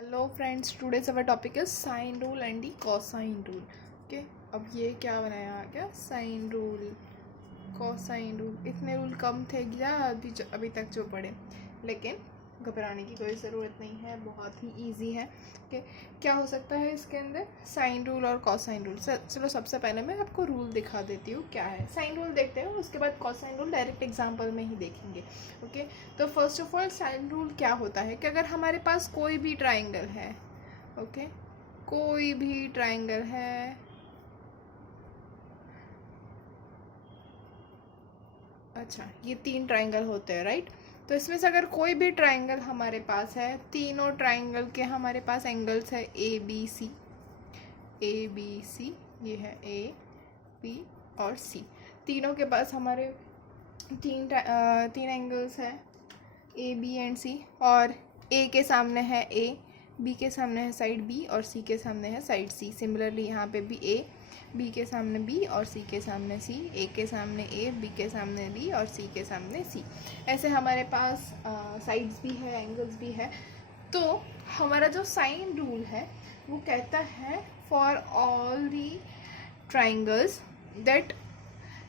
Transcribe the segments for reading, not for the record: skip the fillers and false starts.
Hello friends, today's our topic is sine rule and the cosine rule. Okay, अब ये क्या बनाया आ गया, साइन रूल, कोसाइन रूल। इतने रूल कम थे क्या अभी तक जो पढ़े, लेकिन घबराने की कोई ज़रूरत नहीं है, बहुत ही इजी है। ओके, क्या हो सकता है इसके अंदर, साइन रूल और कोसाइन रूल। चलो सबसे पहले मैं आपको रूल दिखा देती हूँ क्या है। साइन रूल देखते हैं, उसके बाद कोसाइन रूल डायरेक्ट एग्जांपल में ही देखेंगे। ओके, तो first of all sine rule क्या होता है कि अगर हमारे पास कोई भी ट्राइंगल है, ओके, कोई भी ट्राइंगल है, अच्छा ये 3 ट्राइंगल होते हैं राइट। तो इसमें से अगर कोई भी ट्राइंगल हमारे पास है, तीनों ट्राइंगल के हमारे पास एंगल्स है ए बी सी, ए बी सी, ये है ए बी और सी। तीनों के पास हमारे तीन एंगल्स है ए बी एंड सी, और ए के सामने है ए, बी के सामने है साइड बी और सी के सामने है साइड सी। सिमिलरली यहाँ पे भी ए, बी के सामने बी और सी के सामने सी, ए के सामने ए, बी के सामने बी और सी के सामने सी। ऐसे हमारे पास साइड्स भी है, एंगल्स भी है। तो हमारा जो साइन रूल है वो कहता है for all the triangles that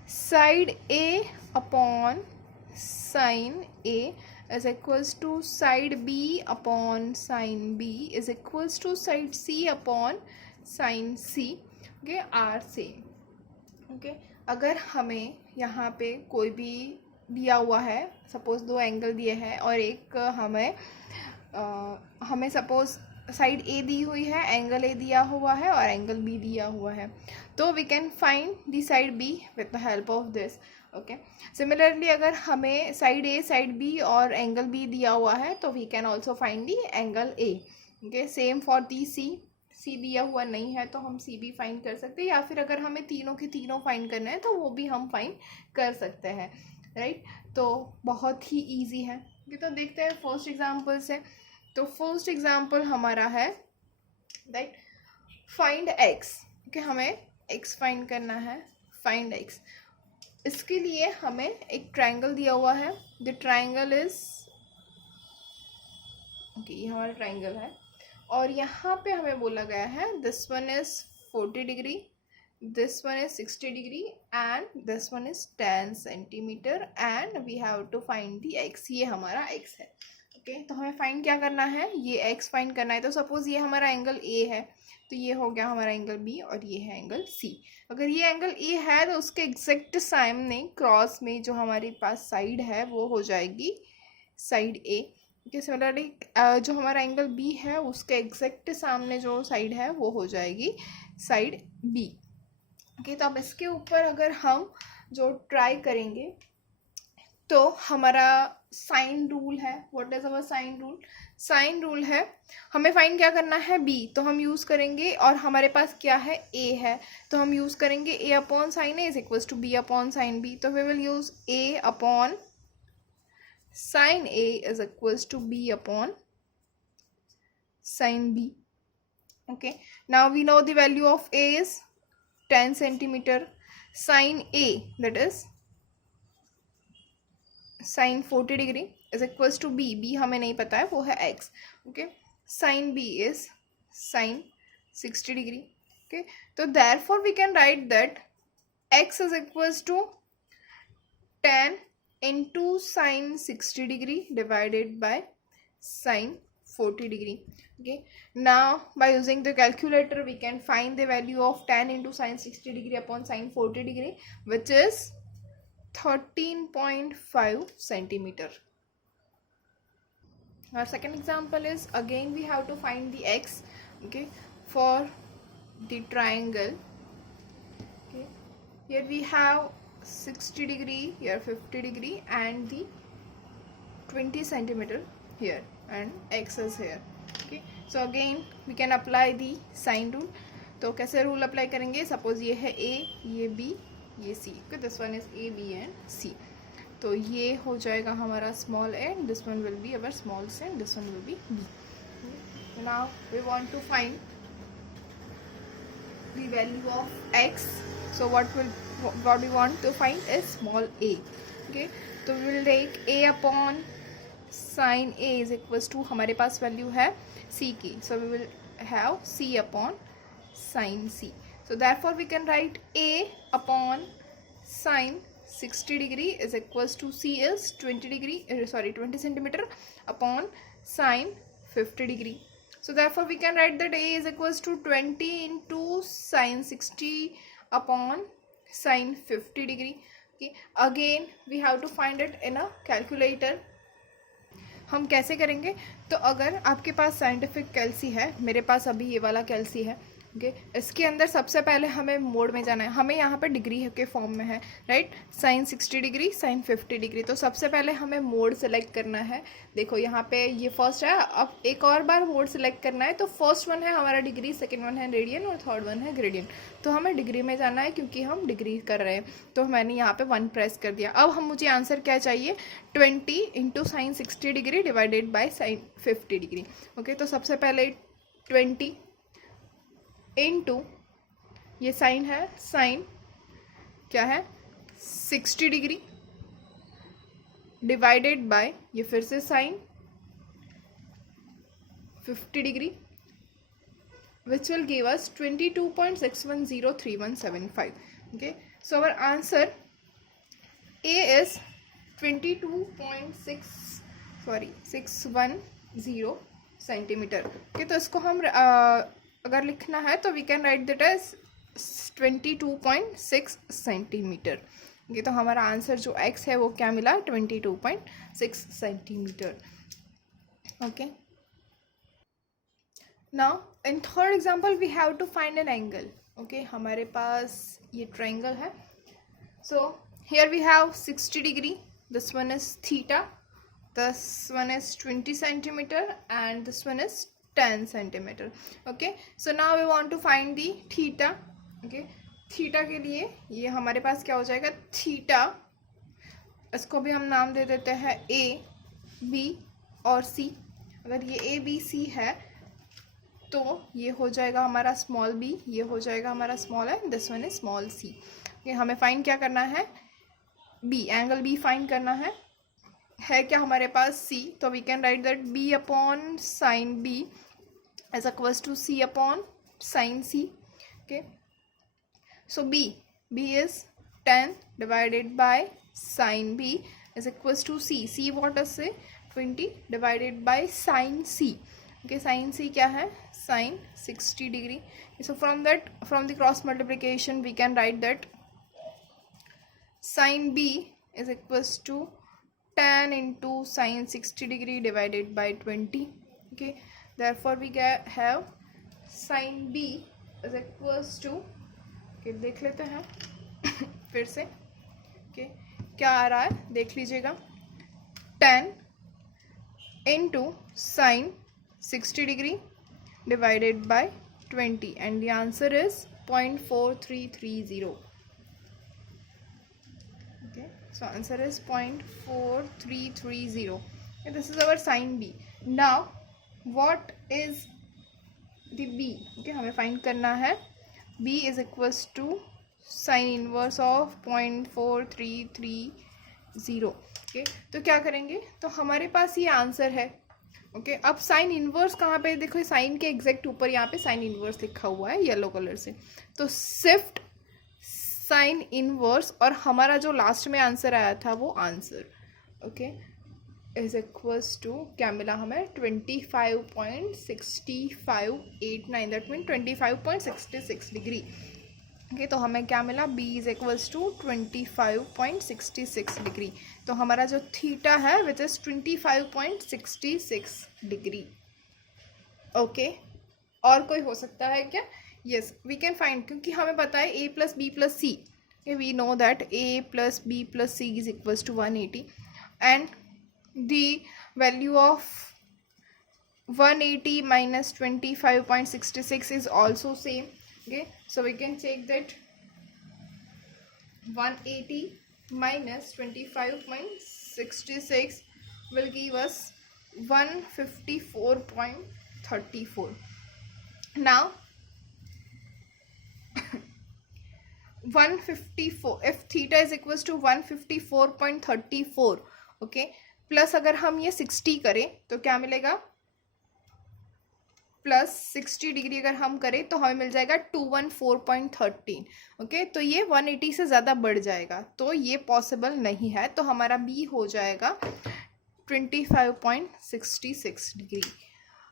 side A upon sine A is equals to side B upon sine B is equals to side C upon sine C, okay, are same। okay, अगर हमें यहाँ पे कोई भी दिया हुआ है, सपोज 2 एंगल दिए हैं और एक हमें सपोज साइड ए दी हुई है, एंगल ए दिया हुआ है और एंगल बी दिया हुआ है, तो we can find the side B with the help of this. Okay, similarly अगर हमें साइड ए, साइड बी और एंगल बी दिया हुआ है तो we can also find the angle A. Okay, same for the C, C दिया हुआ नहीं है तो हम सी भी फाइंड कर सकते हैं, या फिर अगर हमें तीनों के तीनों फाइंड करना है तो वो भी हम फाइंड कर सकते हैं राइट। तो बहुत ही ईजी है। तो देखते हैं फर्स्ट एग्जाम्पल से। तो फर्स्ट एग्जाम्पल हमारा है राइट, फाइंड एक्स। ओके, हमें एक्स फाइंड करना है, फाइंड एक्स। इसके लिए हमें एक ट्राइंगल दिया हुआ है, द ट्राइंगल इज, ओके ये हमारा ट्राइंगल है और यहाँ पे हमें बोला गया है this one is 40 degree, this one is 60 degree and this one is 10 centimetre and we have to find the x. ये हमारा एक्स है। ओके, तो हमें फाइंड क्या करना है, ये एक्स फाइंड करना है। तो सपोज ये हमारा एंगल ए है, तो ये हो गया हमारा एंगल बी और ये है एंगल सी। अगर ये एंगल ए है तो उसके एग्जैक्ट सामने क्रॉस में जो हमारे पास साइड है वो हो जाएगी साइड ए। ओके, सिमिलरली जो हमारा एंगल बी है उसके एग्जैक्ट सामने जो साइड है वो हो जाएगी साइड बी। ओके, तो अब इसके ऊपर अगर हम जो ट्राई करेंगे तो हमारा साइन रूल है, what is our sine rule, sine rule है हमें फाइंड क्या करना है, बी, तो हम यूज़ करेंगे, और हमारे पास क्या है, ए है, तो हम यूज़ करेंगे A upon sine A is equals to B upon sine B. तो we will use A upon sine A is equals to B upon sine B. Okay, now we know the value of A is 10 centimetre, sine A that is sine 40 degree is equals to B, B हमें नहीं पता है वो है x. Okay, sine B is sine 60 degree. Okay, तो therefore we can write that x is equals to 10 into sine 60 degree divided by sine 40 degree. Okay, now by using the calculator we can find the value of 10 into sin 60 degree upon sin 40 degree, which is 13.5 centimeter. Our second example is, again we have to find the x, okay, for the triangle. Okay, here we have 60 degree, here 50 degree and the 20 centimeter here and x is here. Okay, so again we can apply the sine rule. तो कैसे rule apply करेंगे, suppose ये है a, ये b, ये c, this one is a b and c। तो ये हो जाएगा हमारा small a, this one will be our small c and this one will be b। Now we want to find the value of x, so what we want to find is small a। okay, तो we will take a upon sine A is equals to, हमारे पास value है C की, so we will have C upon sine C. So therefore we can write A upon sine 60 degree is equals to C is 20 centimeter upon sine 50 degree. So therefore we can write that A is equals to 20 into sine 60 upon sine 50 degree. Okay, again we have to find it in a calculator. हम कैसे करेंगे? तो अगर आपके पास scientific कैल्सी है, मेरे पास अभी ये वाला कैल्सी है, ओके, इसके अंदर सबसे पहले हमें मोड में जाना है. हमें यहाँ पर डिग्री के फॉर्म में है, right, sine 60 degree sine 50 degree. तो सबसे पहले हमें मोड सेलेक्ट करना है. देखो यहाँ पे ये फर्स्ट है, अब एक और बार मोड सेलेक्ट करना है. तो फर्स्ट वन है हमारा डिग्री, सेकेंड वन है रेडियन और थर्ड वन है ग्रेडियंट. तो हमें डिग्री में जाना है क्योंकि हम डिग्री कर रहे हैं. तो मैंने यहाँ पे 1 प्रेस कर दिया. अब हम मुझे आंसर क्या चाहिए? 20 into sine 60 degree divided by sine 50 degree. Okay, तो सबसे पहले 20 इनटू, ये साइन है, साइन क्या है 60 डिग्री डिवाइडेड बाय, ये फिर से sine 50 degree, which will give us 22.610317. Okay, so our answer a is 610 centimetre. Okay, तो इसको हम अगर लिखना है तो we can write that as 22.6 centimetre. Okay, तो हमारा आंसर जो x है वो क्या मिला? 22.6 centimetre. Okay, now in third example we have to find an angle. Okay, हमारे पास ये ट्राइंगल है. So here we have 60 degree, this one is theta, this one is 20 centimeter and this one is 10 centimeter. Okay, so now we want to find the theta. Okay, theta के लिए ये हमारे पास क्या हो जाएगा? theta, इसको भी हम नाम दे देते हैं A, B और C. अगर ये A, B, C है तो ये हो जाएगा हमारा स्मॉल b, ये हो जाएगा हमारा स्मॉल है, this one is small c. Okay, हमें फाइंड क्या करना है? b, एंगल b फाइंड करना है क्या हमारे पास c, तो we can write that b upon sine b is equals to c upon sine c. Okay, so b is 10 divided by sine b is equals to c what is से 20 divided by sine c. Okay, sine c क्या है? Sine 60 degree. So from the cross multiplication we can write that sine b is equals to 10 into sin 60 degree divided by 20. Okay, therefore we have sin b is equals to, okay, देख लेते हैं फिर से. okay, क्या आ रहा है देख लीजिएगा, 10 into sin 60 degree divided by 20 and the answer is 0.4330. Okay, so answer is 0.4330. Okay, this is our sin b. Now what is the b? Okay, हमें फाइंड करना है b is equals to sin inverse of 0.4330. okay, तो क्या करेंगे? तो हमारे पास ये आंसर है. ओके, अब साइन इनवर्स कहाँ पे? देखो साइन के एग्जैक्ट ऊपर यहाँ पे साइन इनवर्स लिखा हुआ है येलो कलर से, तो शिफ्ट साइन इनवर्स और हमारा जो लास्ट में आंसर आया था वो answer, okay, is equals to क्या मिला हमें? 25.6589, दैट मीन 25.66 डिग्री. ओके, तो हमें क्या मिला? b is equals to 25.66 degree. तो हमारा जो थीटा है विच इज 25.66 डिग्री. ओके, और कोई हो सकता है क्या? यस, वी कैन फाइंड, क्योंकि हमें पता है a plus B plus c. We know that a plus B plus C is equals to 180 and the value of 180 minus 25.66 is also same. Okay, so we can check that 180 minus 25.66 will give us 154.34. now 154, if theta is equals to 154.34, okay, plus अगर हम ये 60 करें तो क्या मिलेगा, plus 60 degree अगर हम करें तो हमें मिल जाएगा 214.13। ओके, तो ये 180 से ज़्यादा बढ़ जाएगा, तो ये पॉसिबल नहीं है, तो हमारा बी हो जाएगा 25.66 डिग्री।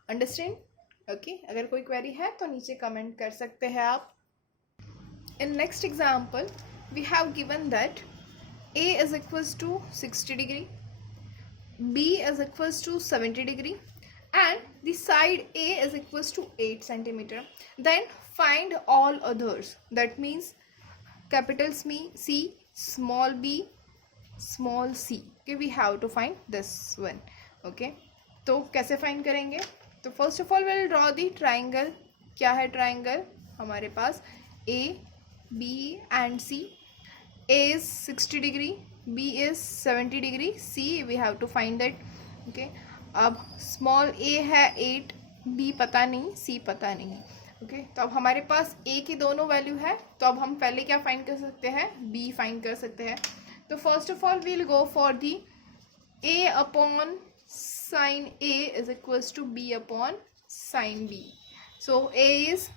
अंडरस्टैंड? ओके, अगर कोई क्वेरी है तो नीचे कमेंट कर सकते हैं आप। In next example we have given that A is equals to 60 degree, B is equals to 70 degree, and the side A is equals to 8 centimeter. Then find all others. That means capital C, small b, small c. Okay, we have to find this one. Okay, तो कैसे find करेंगे? तो first of all we'll draw the triangle. क्या है triangle? हमारे पास A, B and C. A is 60 degree, B is 70 degree, C we have to find that. Okay, अब small a है 8, B पता नहीं, C पता नहीं. Okay, तो अब हमारे पास A की दोनों वैल्यू है, तो अब हम पहले क्या फाइंड कर सकते हैं, B फाइंड कर सकते हैं. तो first of all we'll go for the A upon sine A is equals to B upon sine B. So A is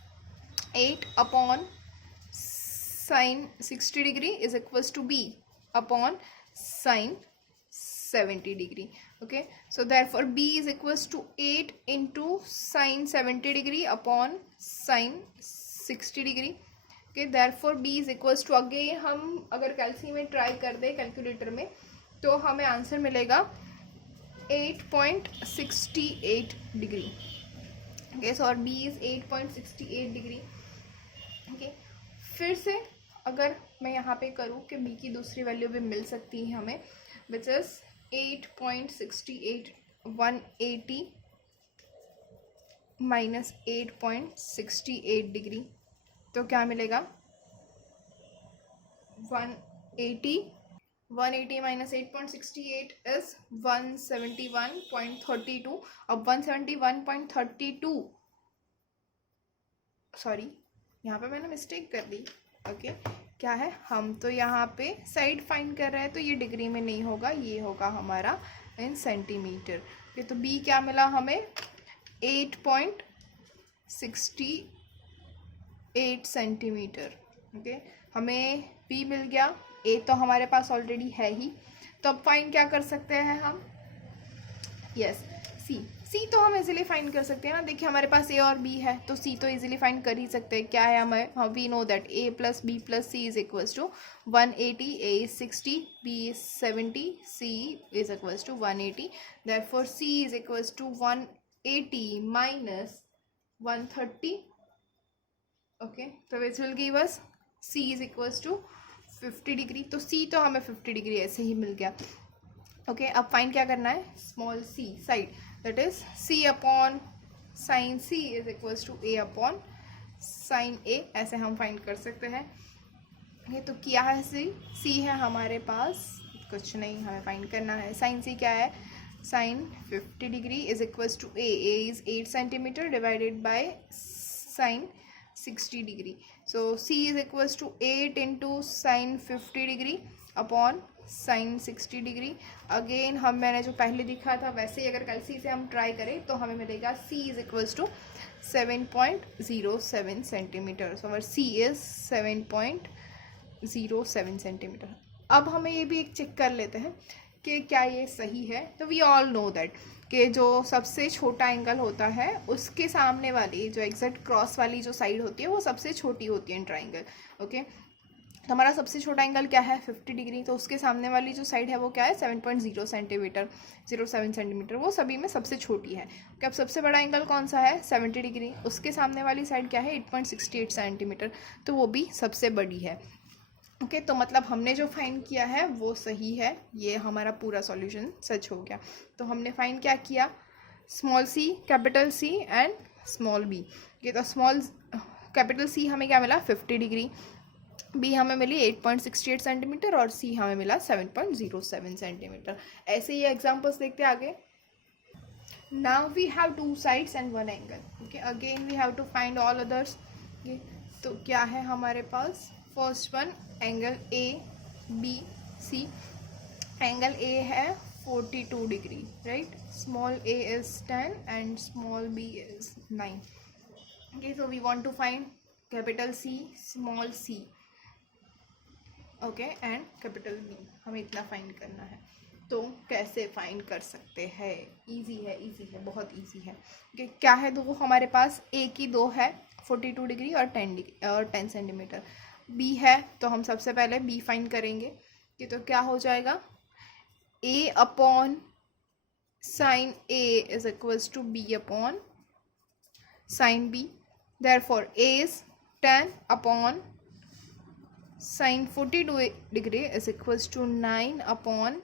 8 upon sin 60 degree is equals to B upon sin 70 degree. Okay, so therefore B is equals to 8 into sin 70 degree upon sin 60 degree. Okay, therefore B is equals to, again हम अगर कैल्सी में try कर दे calculator में तो हमें answer मिलेगा 8.68 degree. Okay, so B is 8.68 degree. Okay, फिर से अगर मैं यहाँ पे करूँ कि B की दूसरी वैल्यू भी मिल सकती है हमें, विच इज 8.68, 180 माइनस 8.68 डिग्री, तो क्या मिलेगा 180 माइनस 8.68 इज 171.32. अब 171.32, सॉरी यहाँ पे मैंने मिस्टेक कर दी. ओके, क्या है, हम तो यहाँ पे साइड फाइंड कर रहे हैं, तो ये डिग्री में नहीं होगा, ये होगा हमारा इन सेंटीमीटर. ओके, तो बी क्या मिला हमें 8.68 सेंटीमीटर. ओके, हमें बी मिल गया, ए तो हमारे पास ऑलरेडी है ही, तो अब फाइंड क्या कर सकते हैं हम, यस सी तो हम इजीली फाइंड कर सकते हैं ना. देखिए हमारे पास ए और बी है, तो सी तो इजीली फाइंड कर ही सकते हैं. क्या है हमें, we know that A plus B plus C is equals to 180. A is 60, B is 70, C is equals to 180. Therefore C is equals to 180 minus 130. Okay, तो which will give us C is equals to 50 degree. तो C तो हमें 50 degree ऐसे ही मिल गया. Okay, अब find क्या करना है, small C side, that is C upon sine C is equals to A upon sine A. ऐसे हम फाइंड कर सकते हैं. ये तो किया है सी है हमारे पास, कुछ नहीं हमें फाइंड करना है. साइन सी क्या है, sine 50 degree is equals to a is 8 centimetre divided by sine 60 degree. So c is equals to 8 into sine 50 degree upon sine 60 degree. Again हम मैंने जो पहले दिखा था वैसे ही अगर कैल्सी से हम ट्राई करें तो हमें मिलेगा c is equals to 7.07 centimetre. So हमारा c इज 7.07 सेंटीमीटर. अब हमें ये भी एक चेक कर लेते हैं कि क्या ये सही है. तो वी ऑल नो दैट कि जो सबसे छोटा एंगल होता है उसके सामने वाली जो एग्जैक्ट क्रॉस वाली जो साइड होती है वो सबसे छोटी होती है इन ट्राइंगल. ओके, तो हमारा सबसे छोटा एंगल क्या है 50 डिग्री, तो उसके सामने वाली जो साइड है वो क्या है 7.0 सेंटीमीटर 07 सेंटीमीटर, वो सभी में सबसे छोटी है. क्या अब सबसे बड़ा एंगल कौन सा है 70 डिग्री, उसके सामने वाली साइड क्या है 8.68 सेंटीमीटर, तो वो भी सबसे बड़ी है. ओके, तो मतलब हमने जो फाइंड किया है वो सही है. ये हमारा पूरा सॉल्यूशन सच हो गया. तो हमने फाइंड क्या किया, small c, capital C and small b. ये तो स्मॉल कैपिटल सी हमें क्या मिला 50 डिग्री, बी हमें मिली 8.68 सेंटीमीटर और सी हमें मिला 7.07 सेंटीमीटर. ऐसे ही एग्जांपल्स देखते आगे. Now we have two sides and one angle. Okay, again we have to find all others. तो क्या है हमारे पास, first one angle A B C. Angle A है 42 degree, right? Small a is 10 and small b is 9. Okay, so we want to find capital C, small c, okay, and capital B. हमें इतना find करना है. तो कैसे find कर सकते हैं? इजी है, इजी है, बहुत इजी है. ओके, क्या है? दो हमारे पास ए की दो है 42 डिग्री और 10 डिग्री और 10 सेंटीमीटर. बी है तो हम सबसे पहले बी फाइंड करेंगे कि तो क्या हो जाएगा, A upon sine A is equals to B upon sine B. Therefore A is 10 upon sin 42 degree is equals to 9 upon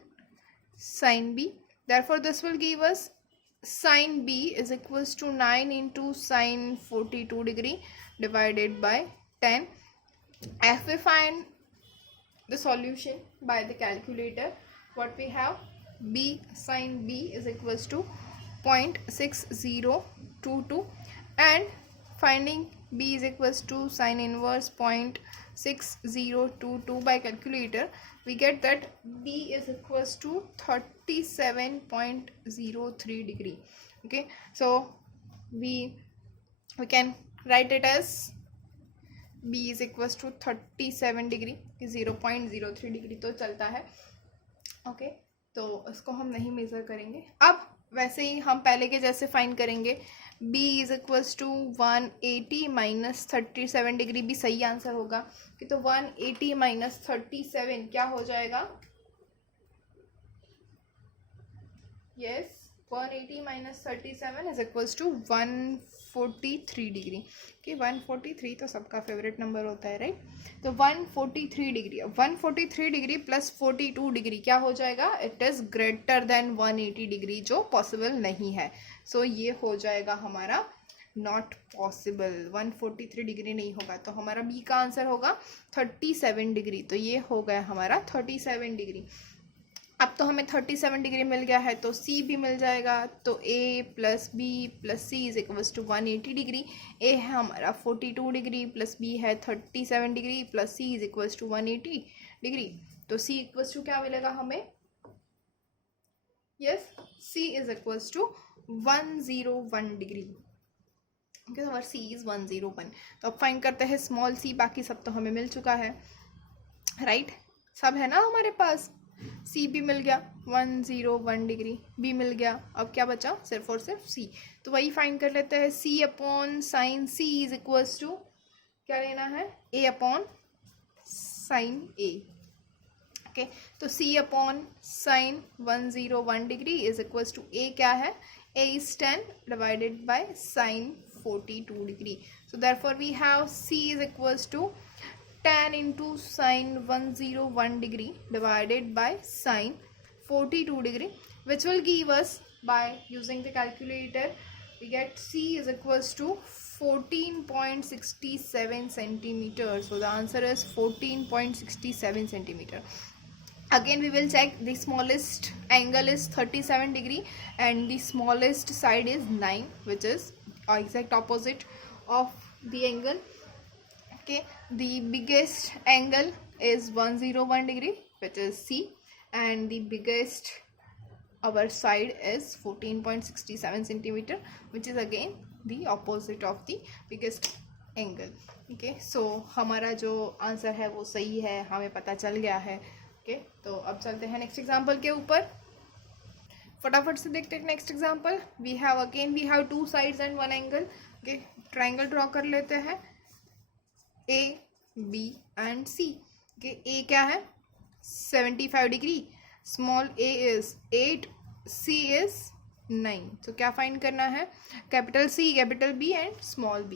sin b. Therefore this will give us sin b is equals to 9 into sin 42 degree divided by 10. If we find the solution by the calculator, what we have, b sin b is equals to 0.6022, and finding b is equals to sin inverse 0.6022 by calculator, we get that b is equals to 37.03 degree. Okay, so we can write it as b is equals to 37 degree. 0.03 degree तो चलता है. Okay, तो इसको हम नहीं measure करेंगे. अब वैसे ही हम पहले के जैसे फाइंड करेंगे. b is equals to 180 minus 37 degree भी सही आंसर होगा कि तो 180 माइनस 37 क्या हो जाएगा? Yes, 180 minus 37 is equals to 143 degree. कि 143 तो सबका फेवरेट नंबर होता है, राइट? तो 143 डिग्री, 143 डिग्री प्लस 42 डिग्री क्या हो जाएगा? It is greater than 180 degree, जो पॉसिबल नहीं है. सो ये हो जाएगा हमारा नॉट पॉसिबल. 143 डिग्री नहीं होगा, तो हमारा बी का आंसर होगा 37 डिग्री. तो ये हो गया हमारा 37 डिग्री. अब तो हमें 37 डिग्री मिल गया है, तो सी भी मिल जाएगा. तो a plus B plus C is equals to 180 degree. A है हमारा 42 डिग्री प्लस बी है 37 degree plus C is equals to 180 degree. तो सी इक्वल्स टू क्या मिलेगा हमें? Yes, C is equals to 101 degree. Okay, तो सी इज 101. तो अब फाइंड करते हैं स्मॉल सी. बाकी सब तो हमें मिल चुका है, राइट? सब है ना हमारे पास. सी भी मिल गया 101 डिग्री, बी मिल गया. अब क्या बचा? सिर्फ और सिर्फ सी. तो वही फाइंड कर लेते हैं. C upon sine C is equals to क्या लेना है? A upon sine A. Okay, तो C upon sine 101 degree is equals to A क्या है? A is 10 divided by sine 42 degree. So therefore we have C is equals to 10 into sin 101 degree divided by sin 42 degree, which will give us, by using the calculator, we get c is equals to 14.67 centimeters. So the answer is 14.67 centimeter. Again we will check. The smallest angle is 37 degree and the smallest side is 9, which is exact opposite of the angle. Okay, the biggest angle is 101 degree, which is C, and the biggest our side is 14.67 centimeter, which is again the opposite of the biggest angle. Okay, so हमारा जो answer है वो सही है, हमें पता चल गया है. Okay, तो अब चलते हैं नेक्स्ट एग्जाम्पल के ऊपर. फटाफट से देखते हैं next example. We have two sides and one angle. Okay, triangle draw कर लेते हैं. A, B and C. Okay, A क्या है? 75 degree. Small a is 8, C is 9. तो क्या फाइंड करना है? Capital C, capital B and small b.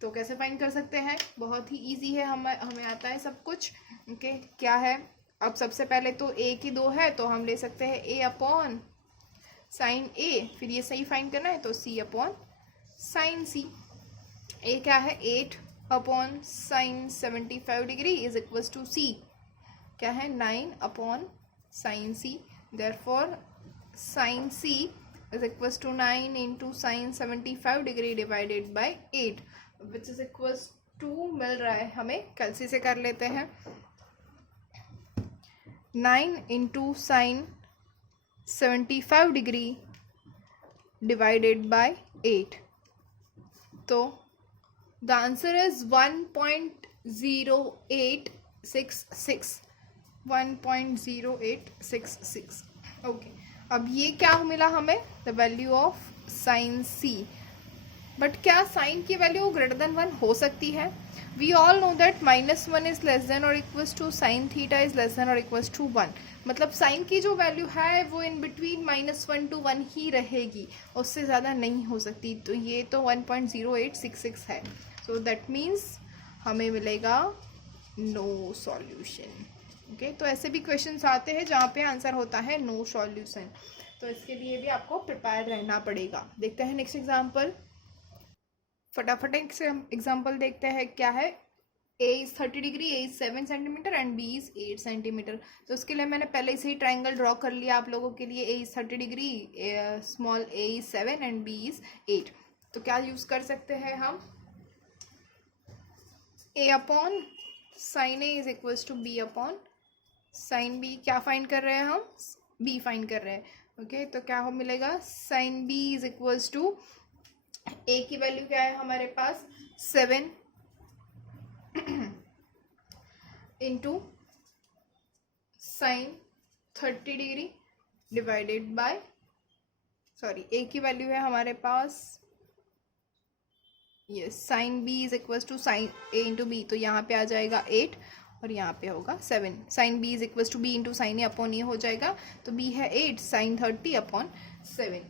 तो कैसे फाइंड कर सकते हैं? बहुत ही इजी है, हमें आता है सब कुछ. ओके, क्या है? अब सबसे पहले तो a की दो है, तो हम ले सकते हैं a अपॉन साइन a. फिर ये सही फाइंड करना है, तो c upon sine c. a क्या है? 8 upon sine 75 degree is equals to C क्या है? 9 upon sine C. Therefore sine C is equals to 9 into sine 75 degree divided by 8, which is equals to मिल रहा है हमें. कैलसी से कर लेते हैं. 9 into sine 75 degree divided by 8, तो द आंसर इज 1.0866, 1.0866। ओके, अब ये क्या मिला हमें, the value of sine C. But क्या साइन की वैल्यू ग्रेटर देन 1 हो सकती है? We all know that -1 is less than और equals to sine theta is less than और इक्वल्स टू 1। मतलब साइन की जो वैल्यू है वो इन बिटवीन -1 to 1 ही रहेगी, उससे ज़्यादा नहीं हो सकती। तो ये तो 1.0866 है, सो दैट मीन्स हमें मिलेगा नो सॉल्यूशन। ओके, तो ऐसे भी क्वेश्चंस आते हैं जहाँ पे आंसर होता है नो सॉल्यूशन, तो इसके लिए भी आपको प्रिपेयर रहना पड़ेगा। देखते हैं नेक्स्ट एग्जाम्पल, फटाफट एक एग्जाम्पल देखते हैं। क्या है, A is 30 degree, A is 7 centimetre and B is 8 centimetre. तो उसके लिए मैंने पहले से ही ट्राइंगल ड्रॉ कर लिया आप लोगों के लिए। A is 30 degree, small a is 7 and B is 8। तो क्या यूज कर सकते हैं हम, A upon sine A is equals to B upon sine B। क्या फाइंड कर रहे हैं हम, B फाइंड कर रहे हैं। ओके, तो क्या हो मिलेगा, sine B is equals to, A की वैल्यू क्या है हमारे पास 7 into sine 30 degree divided by, sorry A की वैल्यू है हमारे पास, yes, sine B is equals to sine A into B। तो यहाँ पे आ जाएगा 8 और यहाँ पे होगा 7। Sine B is equals to B into sine A upon ये हो जाएगा, तो B है 8 sine 30 upon 7।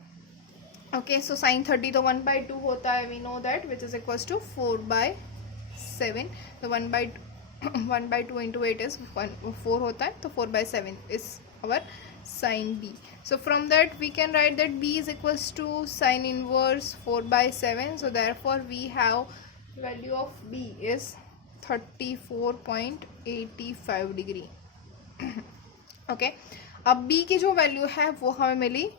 Okay, so sine 30 तो 1/2 होता है, we know that, which is equals to 4/7। तो 1/2 इंटू 8 इज 4 होता है, तो 4/7 is our sine B. So from that we can write that B is equals to sin inverse 4/7. So therefore we have value of B is 34.85 degree. Okay, अब B की जो value है वो हमें मिली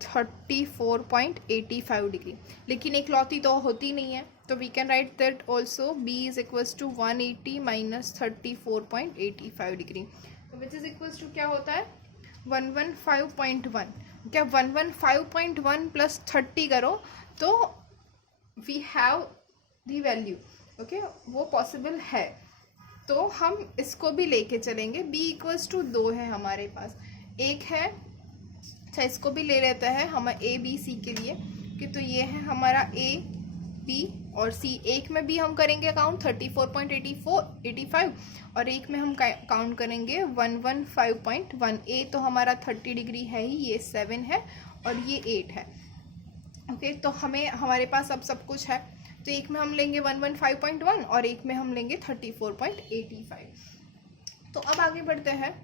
34.85 degree, लेकिन एक लौती तो होती नहीं है, तो we can write that also B is equals to 180 minus 34.85 degree, which is equals to क्या होता है 115.1। क्या 115.1 प्लस 30 करो तो we have the value. Okay, वो पॉसिबल है, तो हम इसको भी लेके चलेंगे। B इक्वल्स टू 2 है हमारे पास, एक है, अच्छा इसको भी ले लेते हैं हम A B C के लिए, कि तो ये है हमारा A B और C। एक में भी हम करेंगे काउंट 34.85 और एक में हम काउंट करेंगे 115.1। A तो हमारा 30 डिग्री है ही, ये 7 है और ये 8 है। ओके, तो हमें हमारे पास अब सब कुछ है, तो एक में हम लेंगे 115.1 और एक में हम लेंगे 34.85। तो अब आगे बढ़ते हैं,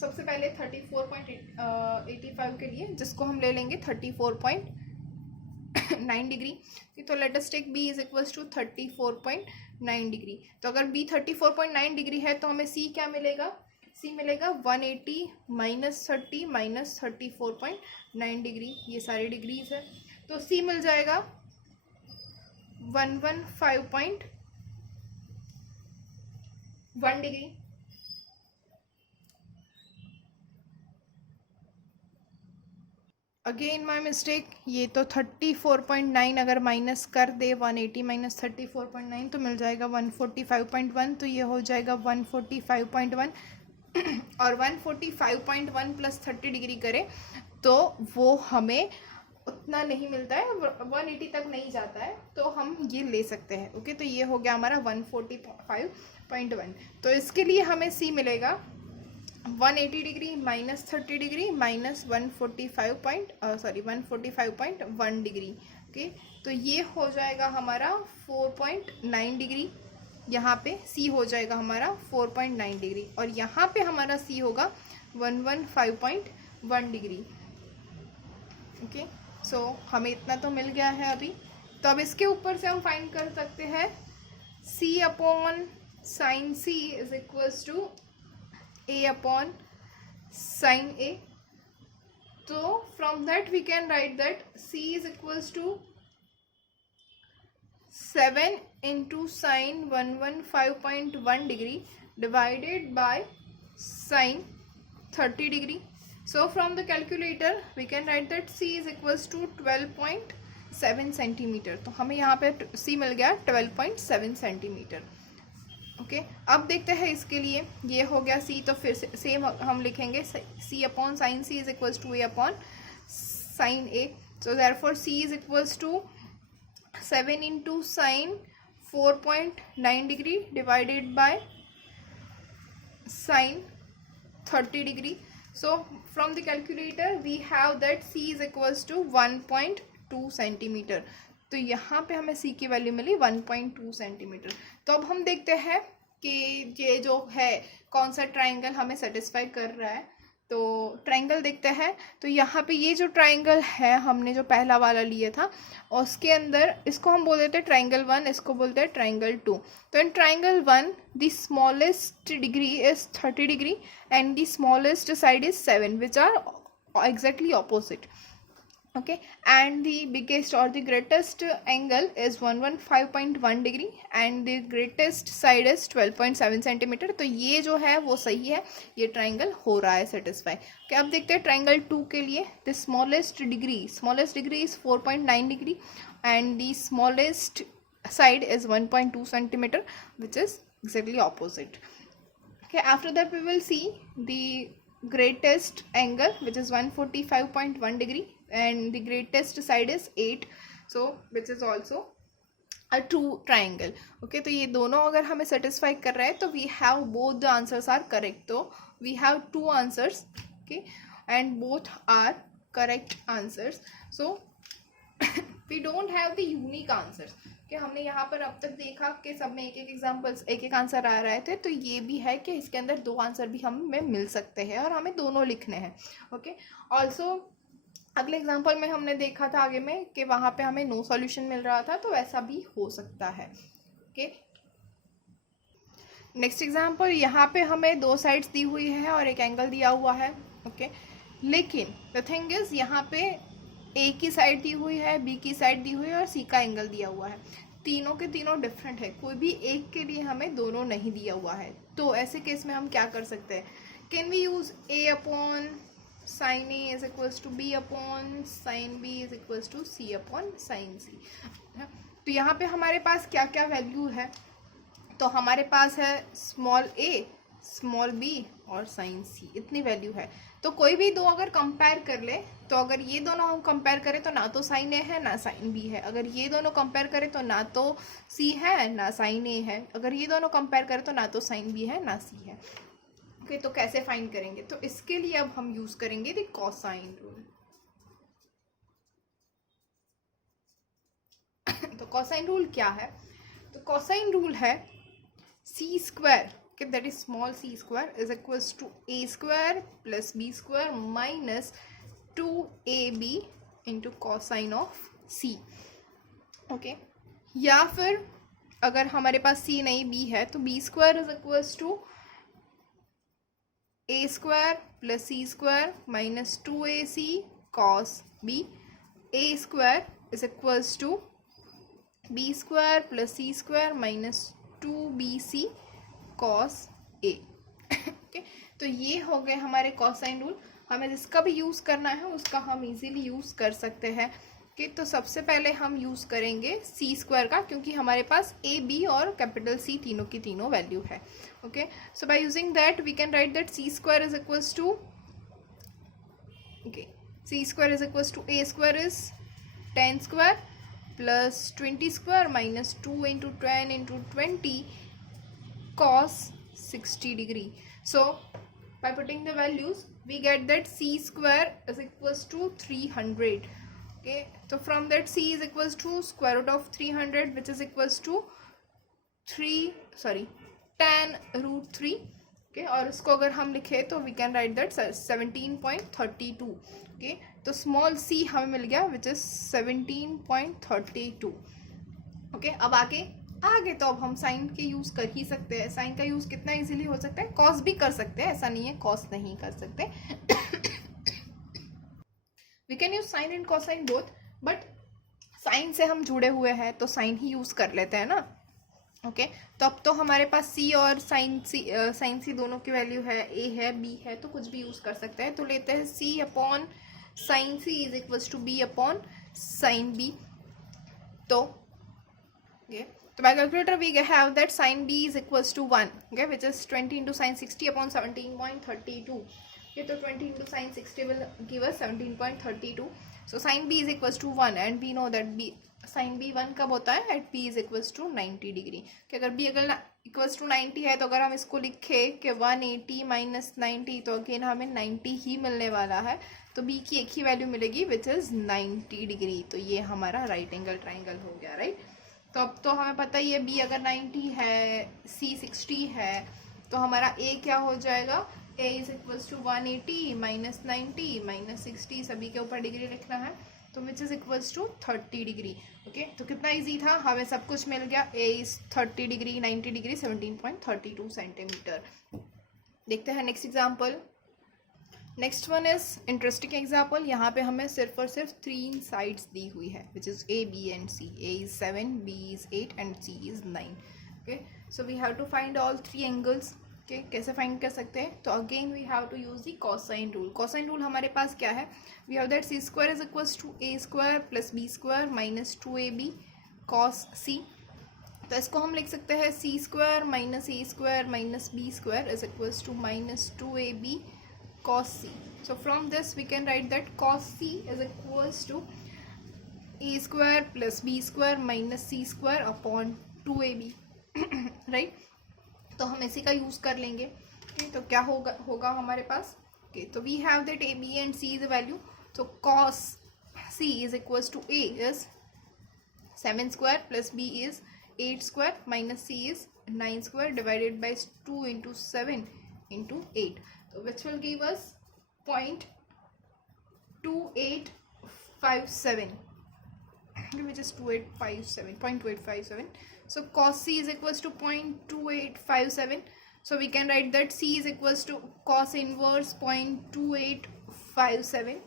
सबसे पहले 34.85 के लिए, जिसको हम ले लेंगे 34.9 डिग्री। तो let us take B is equals to 34.9 degree. तो अगर B 34.9 डिग्री है तो हमें C क्या मिलेगा, C मिलेगा 180 माइनस 30 माइनस 34.9 डिग्री, ये सारी डिग्रीज है, तो C मिल जाएगा 115.1 डिग्री। अगेन माई मिस्टेक, ये तो 34.9 अगर माइनस कर दे 180 माइनस 34.9 तो मिल जाएगा 145.1, तो ये हो जाएगा 145.1 और 145.1 प्लस 30 डिग्री करें तो वो हमें उतना नहीं मिलता है, 180 तक नहीं जाता है, तो हम ये ले सकते हैं। ओके, तो ये हो गया हमारा 145.1। तो इसके लिए हमें C मिलेगा 180 degree minus 30 degree minus 145.1 degree. Okay, तो ये हो जाएगा हमारा 4.9 डिग्री, यहाँ पे C हो जाएगा हमारा 4.9 डिग्री और यहाँ पे हमारा C होगा 115.1 डिग्री। ओके, सो हमें इतना तो मिल गया है अभी। तो अब इसके ऊपर से हम फाइंड कर सकते हैं C upon sine C is equals to A upon sin A. So from that we can write that C is equals to 7 into sin 115.1 degree divided by sin 30 degree. So from the calculator we can write that c is equals to 12.7 centimetre. तो हमें यहाँ पे c मिल गया 12.7 centimetre. Okay अब देखते हैं इसके लिए. ये हो गया c, तो फिर सेम हम लिखेंगे c upon sine c is equals to a upon sine a. So therefore c is equals to 7 into sine 4.9 degree divided by sine 30 degree. So from the calculator we have that c is equals to 1.2 centimetre. तो यहाँ पे हमें c की value मिली 1.2 centimetre. तो अब हम देखते हैं कि ये जो है कौन सा ट्राइंगल हमें सेटिस्फाई कर रहा है. तो ट्राइंगल देखते हैं. तो यहाँ पे ये जो ट्राइंगल है हमने जो पहला वाला लिया था उसके अंदर इसको हम बोल देते हैं ट्राइंगल 1, इसको बोलते हैं ट्राइंगल 2. तो in triangle 1 the smallest degree is 30 degree and the smallest side is 7 which are exactly opposite. Okay, and the biggest or the greatest angle is 115.1 degree and the greatest side is 12.7 centimetre. तो ये जो है वो सही है, ये triangle हो रहा है सेटिस्फाई. okay, अब देखते हैं ट्राइंगल 2 के लिए. The smallest degree is 4.9 degree and the smallest side is 1.2 centimetre which is exactly opposite. okay, after that we will see the greatest angle which is 145.1 degree and the greatest side is 8, so which is also a true triangle. okay, तो ये दोनों अगर हमें satisfy कर रहा है तो we have both the answers are correct. तो we have two answers, okay, and both are correct answers. so we don't have the unique answers. कि हमने यहाँ पर अब तक देखा कि सब में एक एक एग्जाम्पल्स एक एक आंसर आ रहे थे. तो ये भी है कि इसके अंदर दो आंसर भी हमें मिल सकते हैं और हमें दोनों लिखने हैं. ओके, ऑल्सो अगले एग्जाम्पल में हमने देखा था आगे में कि वहाँ पे हमें नो सॉल्यूशन मिल रहा था, तो वैसा भी हो सकता है. Okay, next example. यहाँ पे हमें दो साइड्स दी हुई है और एक एंगल दिया हुआ है. ओके, लेकिन द थिंग इज यहाँ पे ए की साइड दी हुई है, बी की साइड दी हुई है और सी का एंगल दिया हुआ है. तीनों के तीनों डिफरेंट है, कोई भी एक के लिए हमें दोनों नहीं दिया हुआ है. तो ऐसे केस में हम क्या कर सकते हैं? Can we use A upon sine A is equals to B upon sine B is equals to C upon sine C. तो यहाँ पे हमारे पास क्या क्या वैल्यू है? तो हमारे पास है स्मॉल ए, स्मॉल बी और साइन सी, इतनी वैल्यू है. तो कोई भी दो अगर कंपेयर कर ले, तो अगर ये दोनों हम कंपेयर करें तो ना तो साइन ए है ना साइन बी है. अगर ये दोनों कंपेयर करें तो ना तो सी है ना साइन ए है. अगर ये दोनों कंपेयर करें तो ना तो साइन बी है ना सी है. ओके, तो कैसे फाइंड करेंगे? तो इसके लिए अब हम यूज करेंगे द कोसाइन रूल. तो कोसाइन रूल क्या है? तो कोसाइन रूल है सी square, okay, that is small c square is equals to a square plus b square minus 2ab into cosine of c. okay, या फिर अगर हमारे पास c नहीं b है तो b square is equals to a square plus c square minus 2ac cos b. a square is equals to b square plus c square minus 2bc cos a. okay, तो ये हो गए हमारे cosine rule. हमें जिसका भी use करना है उसका हम इजीली यूज कर सकते हैं. कि तो सबसे पहले हम यूज करेंगे सी स्क्वायर का, क्योंकि हमारे पास ए बी और कैपिटल सी तीनों की तीनों वैल्यू है. Okay, so by using that we can write that C square is equals to, okay, c square is equals to A square is 10 square plus 20 square minus 2 into 10 into 20 cos 60 degree. So by putting the values we get that c square is equals to 300. okay, so from that c is equals to square root of 300 which is equals to 10 root 3. okay, और इसको अगर हम लिखे तो we can write that 17.32. okay, तो small c हमें मिल गया which is 17.32. okay, अब आगे तो अब हम साइन के यूज कर ही सकते हैं. साइन का यूज कितना इजीली हो सकता है? कॉस भी कर सकते हैं, ऐसा नहीं है कॉस नहीं कर सकते. We can use sine and cosine both, but sine से हम जुड़े हुए हैं तो साइन ही यूज कर लेते हैं ना. ओके तो अब तो हमारे पास सी और साइन सी दोनों की वैल्यू है, ए है बी है, तो कुछ भी यूज़ कर सकते हैं। तो लेते हैं C upon sine C is equals to B upon sine B. तो by calculator we have that sin b is equals to 1, okay, which is 20 into sin 60 upon 17.32. okay, तो 20 into sin 60 will give us 17.32. so sin b is equals to 1 and we know that b sin b 1 कब होता है, at b is equals to 90 degree. कि अगर b अगर equals to 90 है तो अगर हम इसको लिखे कि 180 माइनस 90 तो अगेन हमें 90 ही मिलने वाला है। तो b की एक ही वैल्यू मिलेगी विच इज़ 90 डिग्री। तो ये हमारा राइट एंगल ट्राइंगल हो गया, राइट। तो अब तो हमें पता ही है b अगर 90 है, c 60 है, तो हमारा a क्या हो जाएगा, a is equals to 180 minus 90 minus 60, सभी के ऊपर डिग्री लिखना है, तो which is equals to 30 degree. Okay तो कितना इजी था, हमें सब कुछ मिल गया। a is 30 degree, 90 degree, 17.32 centimetre. देखते हैं next example. Next one is interesting example. यहाँ पे हमें सिर्फ और सिर्फ 3 साइड्स दी हुई है which is A B and C. A is 7, B is 8 and C is 9। Okay so we have to find all 3 angles. Okay कैसे फाइंड कर सकते हैं, तो again we have to use the cosine rule. Cosine rule हमारे पास क्या है, we have that C square is equals to A square plus B square minus 2ab cos C. तो इसको हम लिख सकते हैं C square minus A square minus B square is equals to minus 2ab cos c. So from this we can write that cos c is equals to a square plus b square minus c square upon 2ab right। तो हम इसी का use कर लेंगे। तो क्या होगा हमारे पास, तो we have that a b and c is a value। so cos c is equals to a is 7 square plus b is 8 square minus c is 9 square divided by 2 into 7 into 8, so which will give us 0.2857, which is 0.2857. So cos c is equals to 0.2857. So we can write that c is equals to cos inverse 0.2857,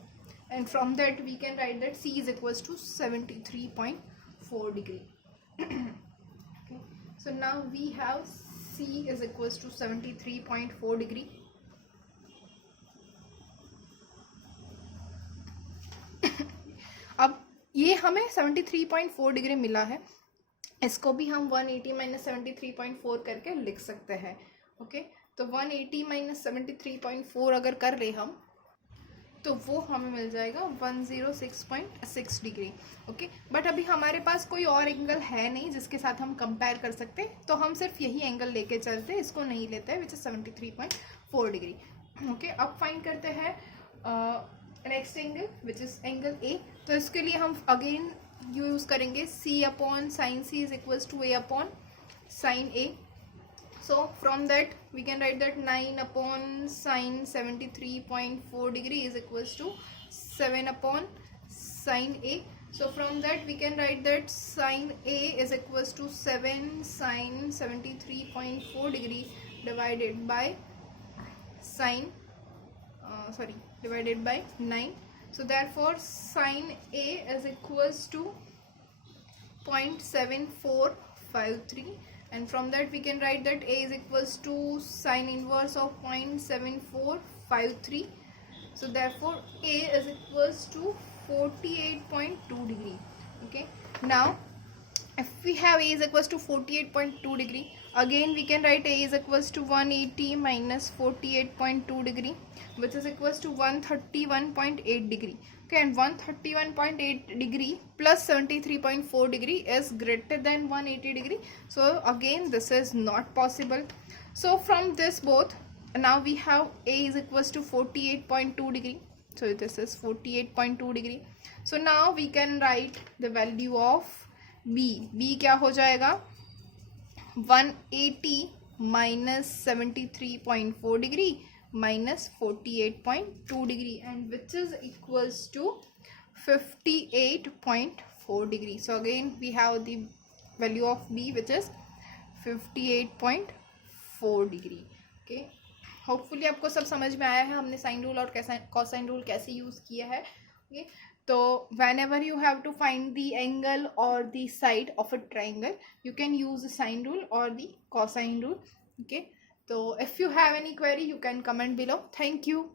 and from that we can write that c is equals to 73.4 degree. Okay. So now we have c is equals to 73.4 degree. अब ये हमें 73.4 degree मिला है, इसको भी हम 180 minus 73.4 करके लिख सकते हैं। ओके तो 180 माइनस 73.4 अगर कर ले हम तो वो हमें मिल जाएगा 106.6 डिग्री। ओके बट अभी हमारे पास कोई और एंगल है नहीं जिसके साथ हम कंपेयर कर सकते, तो हम सिर्फ यही एंगल लेके चलते, इसको नहीं लेते हैं विच इज 73.4 डिग्री। ओके अब फाइंड करते हैं next angle which is angle a. तो इसके लिए हम अगेन यूज़ करेंगे c upon sine C is equals to a upon sine a। So from that we can write that 9 upon sin 73.4 degree is equals to 7 upon sin a. So from that we can write that sin a is equals to 7 sin 73.4 degree divided by sin divided by 9. So therefore sin a is equals to 0.7453, and from that we can write that a is equals to sin inverse of 0.7453. So therefore a is equals to 48.2 degree. Okay now if we have a is equals to 48.2 degree, again we can write a is equals to 180 minus 48.2 degree, which is equals to 131.8 degree. Okay and 131.8 degree plus 73.4 degree is greater than 180 degree. So again this is not possible. So from this both, now we have a is equals to 48.2 degree. So this is 48.2 degree. So now we can write the value of b. b क्या हो जाएगा, 180 minus 73.4 degree minus 48.2 degree, and which is equals to 58.4 degree. So again we have the value of b which is 58.4 degree. Okay hopefully आपको सब समझ में आया है, हमने साइन रूल और कॉसाइन रूल कैसे यूज़ किया है। Okay, so whenever you have to find the angle or the side of a triangle, you can use the sine rule or the cosine rule. Okay, so if you have any query, you can comment below. Thank you.